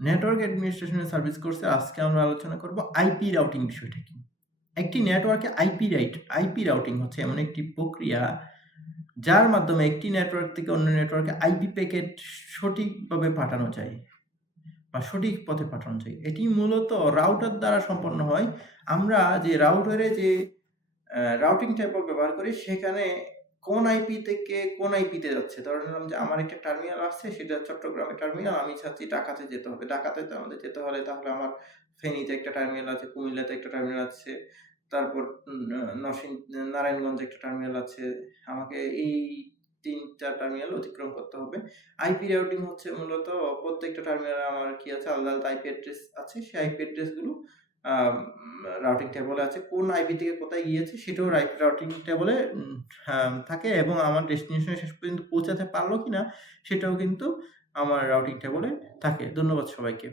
Network অ্যাডমিনিস্ট্রেশনের service কোর্সে আজকে আমরা আলোচনা করব আইপি রাউটিং বিষয়টা কি। একটি নেটওয়ার্কে আইপি রাউটিং হচ্ছে এমন একটি প্রক্রিয়া যার মাধ্যমে একটি নেটওয়ার্ক থেকে অন্য নেটওয়ার্কে আইপি প্যাকেট সঠিকভাবে পাঠানো যায় বা সঠিক পথে পাঠানো যায়। এটি মূলত রাউটার দ্বারা সম্পন্ন হয়। আমরা যে রাউটারে যে রাউটিং টেবল ব্যবহার করি সেখানে কোন আইপি থেকে কোন আইপিতে যাচ্ছে। ধরে নিলাম যে আমার একটা টার্মিনাল আছে, সেটা চট্টগ্রামের টার্মিনাল, আমি চাচ্ছি ঢাকাতে যেতে হবে। ঢাকাতে তো আমাদের যেতে হলে তাহলে আমার ফেনীতে একটা টার্মিনাল আছে, কুমিল্লাতে একটা টার্মিনাল আছে, তারপর নারায়ণগঞ্জে একটা টার্মিনাল আছে। আমাকে এই ৩ টা টার্মিনাল অতিক্রম করতে হবে। আইপি রাউটিং হচ্ছে মূলত প্রত্যেকটা টার্মিনালে আমার কি আছে, আলাদা আলাদা আইপি অ্যাড্রেস আছে। সেই আইপি অ্যাড্রেস গুলো রাউটিং টেবলে আছে। কোন আইপি থেকে কোথায় গিয়েছে সেটাও রাউটিং টেবলে থাকে এবং আমার ডেস্টিনেশনে শেষ পর্যন্ত পৌঁছাতে পারলো কিনা সেটাও কিন্তু আমার রাউটিং টেবলে থাকে। ধন্যবাদ সবাইকে।